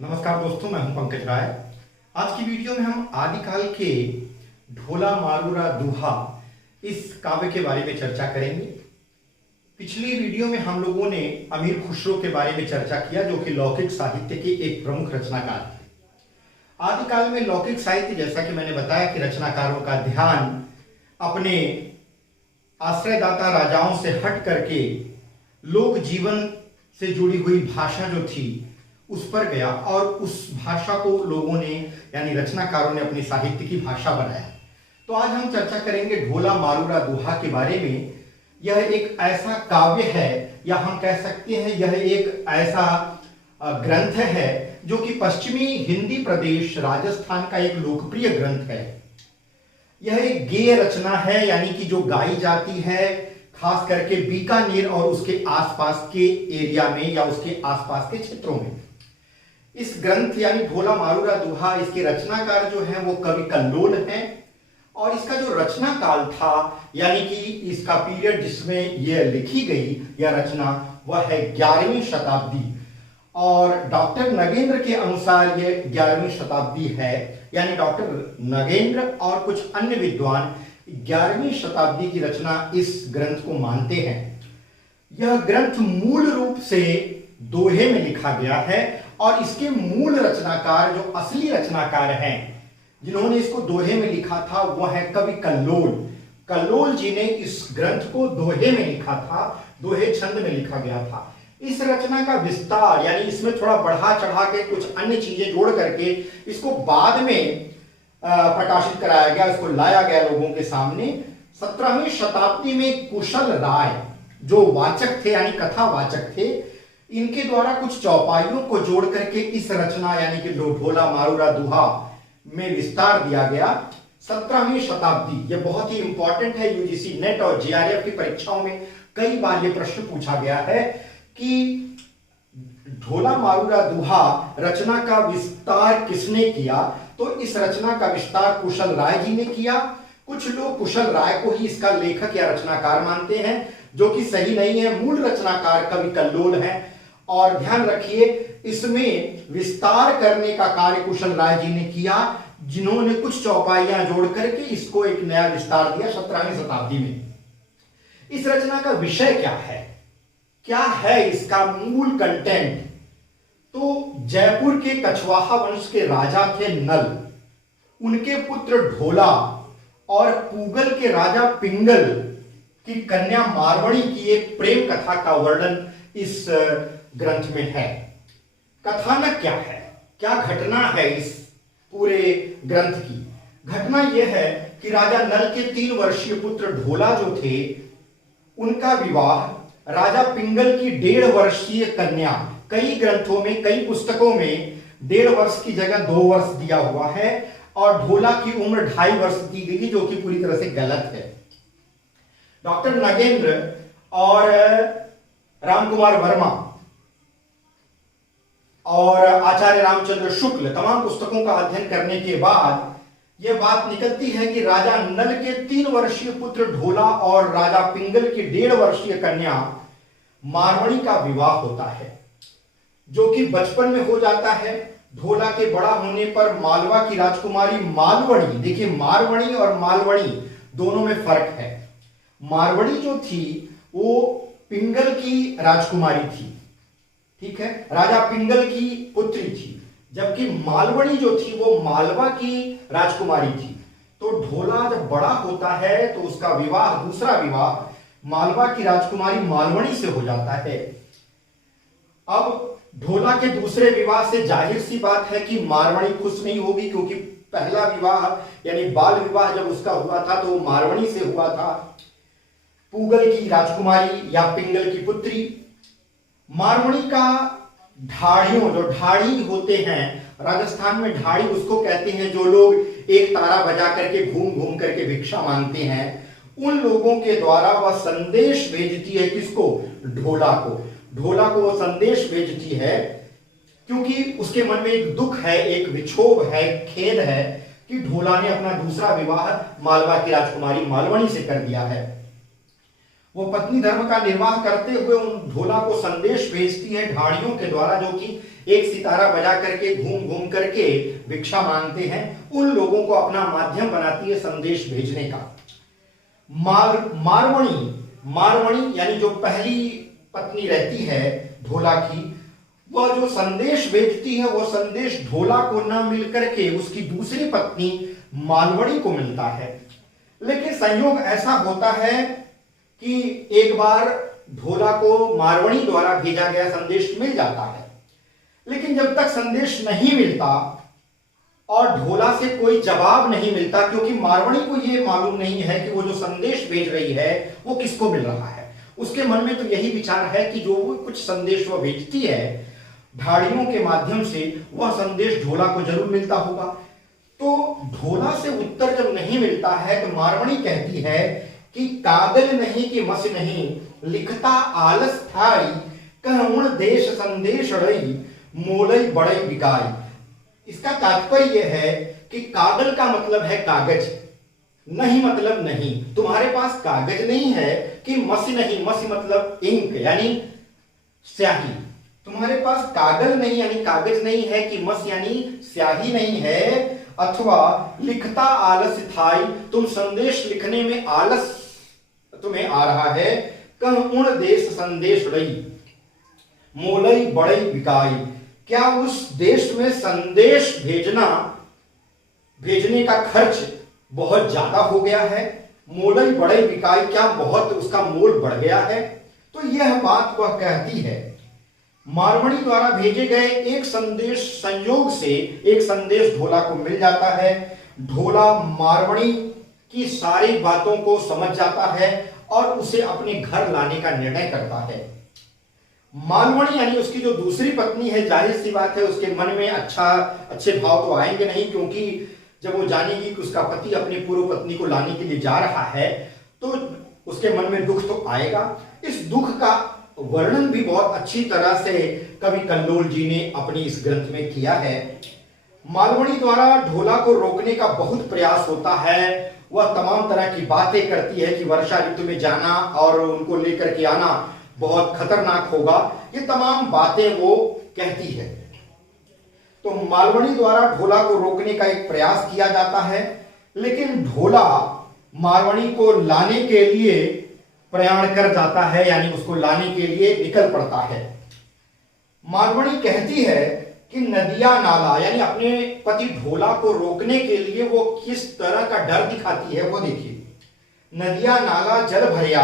नमस्कार दोस्तों, मैं हूं पंकज राय। आज की वीडियो में हम आदिकाल के ढोला मारूरा दुहा इस काव्य के बारे में चर्चा करेंगे। पिछली वीडियो में हम लोगों ने अमीर खुसरो के बारे में चर्चा किया, जो कि लौकिक साहित्य के एक प्रमुख रचनाकार थे। आदिकाल में लौकिक साहित्य, जैसा कि मैंने बताया, कि रचनाकारों का ध्यान अपने आश्रयदाता राजाओं से हट करके लोक जीवन से जुड़ी हुई भाषा जो थी उस पर गया, और उस भाषा को लोगों ने, यानी रचनाकारों ने, अपनी साहित्य की भाषा बनाया। तो आज हम चर्चा करेंगे ढोला मारूरा दुहा के बारे में। यह एक ऐसा काव्य है, या हम कह सकते हैं यह एक ऐसा ग्रंथ है जो कि पश्चिमी हिंदी प्रदेश राजस्थान का एक लोकप्रिय ग्रंथ है। यह एक गेय रचना है, यानी कि जो गाई जाती है खास करके बीकानेर और उसके आसपास के एरिया में या उसके आसपास के क्षेत्रों में। इस ग्रंथ यानी ढोला मारूरा दुहा, इसके रचनाकार जो है वो कवि कल्लोल हैं, और इसका जो रचना काल था, यानी कि इसका पीरियड जिसमें यह लिखी गई यह रचना, वह है 11वीं शताब्दी। और डॉक्टर नगेंद्र के अनुसार यह 11वीं शताब्दी है, यानी डॉक्टर नगेंद्र और कुछ अन्य विद्वान 11वीं शताब्दी की रचना इस ग्रंथ को मानते हैं। यह ग्रंथ मूल रूप से दोहे में लिखा गया है, और इसके मूल रचनाकार, जो असली रचनाकार हैं जिन्होंने इसको दोहे में लिखा था, वह है कवि कल्लोल। कल्लोल जी ने इस ग्रंथ को दोहे में लिखा था, दोहे छंद में लिखा गया था। इस रचना का विस्तार, यानी इसमें थोड़ा बढ़ा चढ़ा के कुछ अन्य चीजें जोड़ करके इसको बाद में प्रकाशित कराया गया, इसको लाया गया लोगों के सामने। 17वीं शताब्दी में कुशल राय, जो वाचक थे यानी कथावाचक थे, इनके द्वारा कुछ चौपाइयों को जोड़ करके इस रचना यानी कि ढोला मारूरा दुहा में विस्तार दिया गया। 17वीं शताब्दी, यह बहुत ही इंपॉर्टेंट है। यूजीसी नेट और जेआरएफ की परीक्षाओं में कई बार यह प्रश्न पूछा गया है कि ढोला मारूरा दुहा रचना का विस्तार किसने किया। तो इस रचना का विस्तार कुशल राय जी ने किया। कुछ लोग कुशल राय को ही इसका लेखक या रचनाकार मानते हैं, जो कि सही नहीं है। मूल रचनाकार कवि कल्लोल हैं, और ध्यान रखिए इसमें विस्तार करने का कार्य कुशल राय जी ने किया, जिन्होंने कुछ चौपाइयां जोड़ करके इसको एक नया विस्तार दिया 17वीं शताब्दी में। इस रचना का विषय क्या है इसका मूल कंटेंट। तो जयपुर के कछवाहा वंश के राजा थे नल, उनके पुत्र ढोला और पूगल के राजा पिंगल की कन्या मारवणी की एक प्रेम कथा का वर्णन इस ग्रंथ में है। कथानक क्या है, क्या घटना है इस पूरे ग्रंथ की। घटना यह है कि राजा नल के 3 वर्षीय पुत्र ढोला जो थे, उनका विवाह राजा पिंगल की 1.5 वर्षीय कन्या, कई ग्रंथों में, कई पुस्तकों में 1.5 वर्ष की जगह 2 वर्ष दिया हुआ है, और ढोला की उम्र 2.5 वर्ष दी गई, जो कि पूरी तरह से गलत है। डॉक्टर नगेंद्र और रामकुमार वर्मा और आचार्य रामचंद्र शुक्ल तमाम पुस्तकों का अध्ययन करने के बाद यह बात निकलती है कि राजा नल के 3 वर्षीय पुत्र ढोला और राजा पिंगल की 1.5 वर्षीय कन्या मारवणी का विवाह होता है, जो कि बचपन में हो जाता है। ढोला के बड़ा होने पर मालवा की राजकुमारी मालवणी, देखिए मारवणी और मालवणी दोनों में फर्क है। मारवणी जो थी वो पिंगल की राजकुमारी थी, ठीक है, राजा पिंगल की पुत्री थी, जबकि मालवणी जो थी वो मालवा की राजकुमारी थी। तो ढोला जब बड़ा होता है तो उसका विवाह, दूसरा विवाह मालवा की राजकुमारी मालवणी से हो जाता है। अब ढोला के दूसरे विवाह से जाहिर सी बात है कि मारवणी खुश नहीं होगी, क्योंकि पहला विवाह यानी बाल विवाह जब उसका हुआ था तो मारवणी से हुआ था, पूगल की राजकुमारी या पिंगल की पुत्री। मारवणी का ढाढ़ियों, जो ढाढ़ी होते हैं राजस्थान में, ढाढ़ी उसको कहते हैं जो लोग एक तारा बजा करके घूम घूम करके भिक्षा मांगते हैं, उन लोगों के द्वारा वह संदेश भेजती है। किसको? ढोला को। ढोला को वो संदेश भेजती है क्योंकि उसके मन में एक दुख है, एक विक्षोभ है, खेद है कि ढोला ने अपना दूसरा विवाह मालवा की राजकुमारी मालवणी से कर दिया है। वो पत्नी धर्म का निर्वाह करते हुए उन ढोला को संदेश भेजती है ढाड़ियों के द्वारा, जो कि एक सितारा बजा करके घूम घूम करके भिक्षा मांगते हैं, उन लोगों को अपना माध्यम बनाती है संदेश भेजने का। मारवणी यानी जो पहली पत्नी रहती है ढोला की, वह जो संदेश भेजती है वो संदेश ढोला को न मिलकर के उसकी दूसरी पत्नी मालवणी को मिलता है। लेकिन संयोग ऐसा होता है कि एक बार ढोला को मारवणी द्वारा भेजा गया संदेश मिल जाता है, लेकिन जब तक संदेश नहीं मिलता और ढोला से कोई जवाब नहीं मिलता, क्योंकि मारवणी को यह मालूम नहीं है कि वो जो संदेश भेज रही है वो किसको मिल रहा है। उसके मन में तो यही विचार है कि जो वो कुछ संदेश वह भेजती है ढाड़ियों के माध्यम से, वह संदेश ढोला को जरूर मिलता होगा। तो ढोला से उत्तर जब नहीं मिलता है तो मारवणी कहती है कि कागज नहीं कि मस नहीं, लिखता आलस थाई, कहूण देश संदेश रही, मोलई बड़ई बिगाई। इसका तात्पर्य यह है कि कागज का मतलब है कागज, नहीं मतलब नहीं, तुम्हारे पास कागज नहीं है कि मसी नहीं, मसी मतलब इंक यानी स्याही, तुम्हारे पास कागज नहीं यानी कागज नहीं है कि मस यानी स्याही नहीं है, अथवा लिखता आलस थाई, तुम संदेश लिखने में आलस तुम्हें आ रहा है, कहूण देश संदेश रही, मोलई बड़ई बिकाई, क्या उस देश में संदेश भेजने का खर्च बहुत ज्यादा हो गया है, मोलई बड़ई बिकाई, क्या बहुत उसका मोल बढ़ गया है। तो यह बात वह कहती है। मारवणी द्वारा भेजे गए एक संदेश संयोग से एक संदेश ढोला को मिल जाता है। ढोला मारवणी की सारी बातों को समझ जाता है और उसे अपने घर लाने का निर्णय करता है। मालवणी यानी उसकी जो दूसरी पत्नी है, जाहिर सी बात है उसके मन में अच्छे भाव तो आएंगे नहीं, क्योंकि जब वो जानेगी कि उसका पति अपनी पूर्व पत्नी को लाने के लिए जा रहा है तो उसके मन में दुख तो आएगा। इस दुख का वर्णन भी बहुत अच्छी तरह से कवि कल्लोल जी ने अपनी इस ग्रंथ में किया है। मालवणी द्वारा ढोला को रोकने का बहुत प्रयास होता है। वह तमाम तरह की बातें करती है कि वर्षा ऋतु में जाना और उनको लेकर के आना बहुत खतरनाक होगा, ये तमाम बातें वो कहती है। तो मालवणी द्वारा ढोला को रोकने का एक प्रयास किया जाता है, लेकिन ढोला मालवणी को लाने के लिए प्रयाण कर जाता है, यानी उसको लाने के लिए निकल पड़ता है। मालवणी कहती है कि नदिया नाला यानी अपने पति ढोला को रोकने के लिए वो किस तरह का डर दिखाती है वो देखिए। नदिया नाला जल भरिया,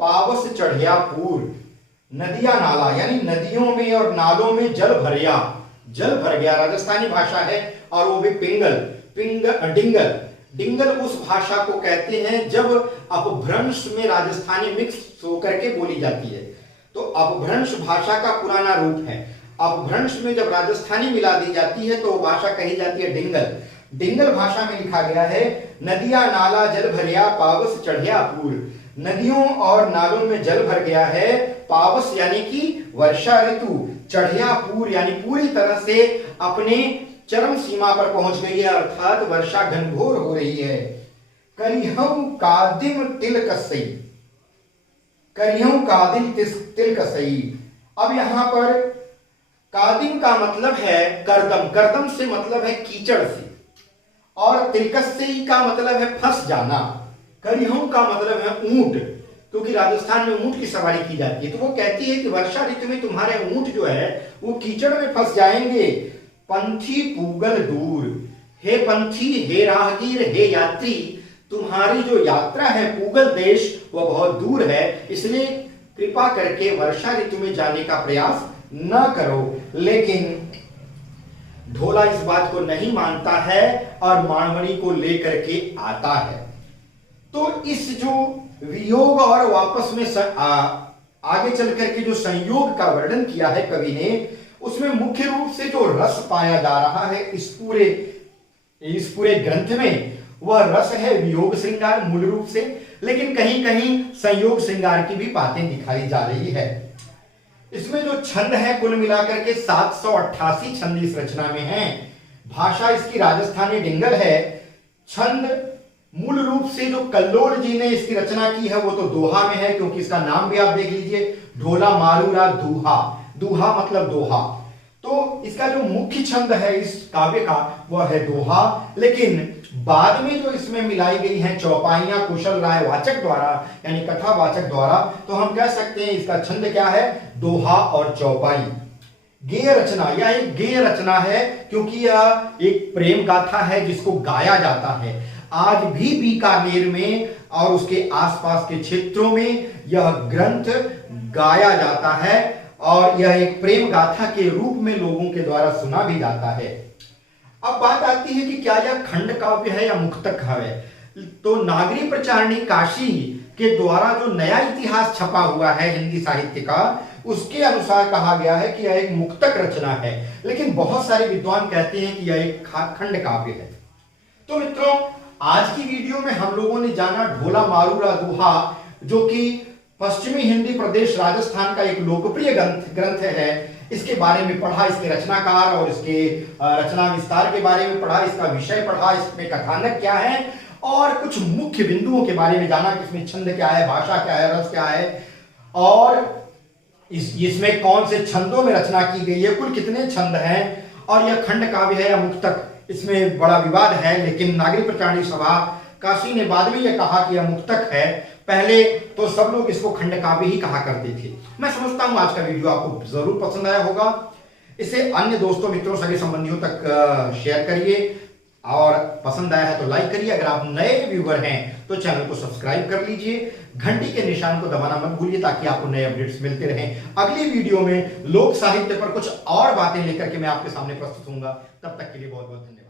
पावस चढ़िया पूर। नदिया नाला यानी नदियों में और नालों में जल भरिया, जल भर गया राजस्थानी भाषा है, और वो भी डिंगल। डिंगल उस भाषा को कहते हैं जब अपभ्रंश में राजस्थानी मिक्स होकर के बोली जाती है। तो अपभ्रंश भाषा का पुराना रूप है। अपभ्रंश में जब राजस्थानी मिला दी जाती है तो वो भाषा कही जाती है डिंगल। डिंगल भाषा में लिखा गया है नदिया नाला जल भरिया, पावस चढ़िया पूर। नदियों और नालों में जल भर गया है, पावस यानी कि वर्षा ऋतु, चढ़िया पूर यानी पूरी तरह से अपने चरम सीमा पर पहुंच गई है, अर्थात वर्षा घनघोर हो रही है। करिहं कादिम तिल कसई, करिहं कादिम तिल कसई। अब यहां पर कादिम का मतलब है करदम, करदम से मतलब है कीचड़ से, और तिलकस्सई का मतलब है फंस जाना। करिहं का मतलब है ऊंट, क्योंकि राजस्थान में ऊंट की सवारी की जाती है। तो वो कहती है कि वर्षा ऋतु में तुम्हारे ऊंट जो है वो कीचड़ में फंस जाएंगे। पंथी पूगल दूर, हे पंथी, हे राहगीर, हे यात्री, तुम्हारी जो यात्रा है पूगल देश वह बहुत दूर है, इसलिए कृपा करके वर्षा ऋतु में जाने का प्रयास न करो। लेकिन ढोला इस बात को नहीं मानता है और मालवणी को लेकर के आता है। तो इस जो वियोग और वापस में आगे चल करके जो संयोग का वर्णन किया है कवि ने, उसमें मुख्य रूप से जो रस पाया जा रहा है इस पूरे ग्रंथ में, वह रस है वियोग श्रृंगार मूल रूप से, लेकिन कहीं कहीं संयोग श्रृंगार की भी बातें दिखाई जा रही है। इसमें जो छंद है कुल मिलाकर के 788 छंद इस रचना में है। भाषा इसकी राजस्थानी डिंगल है। छंद मूल रूप से जो कल्लोल जी ने इसकी रचना की है वो तो दोहा में है, क्योंकि इसका नाम भी आप देख लीजिए, ढोला मारूरा दूहा। दूहा मतलब दोहा। तो इसका जो मुख्य छंद है इस काव्य का वह है दोहा, लेकिन बाद में जो इसमें मिलाई गई हैं चौपाइयां कुशल राय वाचक द्वारा यानी कथावाचक द्वारा, तो हम कह सकते हैं इसका छंद क्या है, दोहा और चौपाई। गेय रचना, यह एक गेय रचना है क्योंकि यह एक प्रेम गाथा है जिसको गाया जाता है। आज भी बीकानेर में और उसके आसपास के क्षेत्रों में यह ग्रंथ गाया जाता है और यह एक प्रेम गाथा के रूप में लोगों के द्वारा सुना भी जाता है। अब बात आती है कि क्या यह खंड काव्य है या मुक्तक काव्य है। तो नागरी प्रचारणी काशी के द्वारा जो नया इतिहास छपा हुआ है हिंदी साहित्य का, उसके अनुसार कहा गया है कि यह एक मुक्तक रचना है, लेकिन बहुत सारे विद्वान कहते हैं कि यह एक खंड काव्य है। तो मित्रों, आज की वीडियो में हम लोगों ने जाना ढोला मारूरा दोहा, जो कि पश्चिमी हिंदी प्रदेश राजस्थान का एक लोकप्रिय ग्रंथ है। इसके बारे में पढ़ा, इसके रचनाकार और इसके रचना विस्तार के बारे में पढ़ा, इसका विषय पढ़ा, इसमें कथानक क्या है और कुछ मुख्य बिंदुओं के बारे में जाना कि इसमें छंद क्या है, भाषा क्या है, रस क्या है और इसमें कौन से छंदों में रचना की गई है, कुल कितने छंद हैं और यह खंड काव्य है या मुक्तक, इसमें बड़ा विवाद है। लेकिन नागरी प्रचारणी सभा काशी ने बाद में यह कहा कि यह मुक्तक है। पहले तो सब लोग इसको खंड काव्य ही कहा करते थे। मैं समझता हूं आज का वीडियो आपको जरूर पसंद आया होगा। इसे अन्य दोस्तों, मित्रों, सगे संबंधियों तक शेयर करिए और पसंद आया है तो लाइक करिए। अगर आप नए व्यूअर हैं तो चैनल को सब्सक्राइब कर लीजिए, घंटी के निशान को दबाना मत भूलिए ताकि आपको नए अपडेट्स मिलते रहें। अगली वीडियो में लोक साहित्य पर कुछ और बातें लेकर के मैं आपके सामने प्रस्तुत होऊंगा। तब तक के लिए बहुत बहुत धन्यवाद।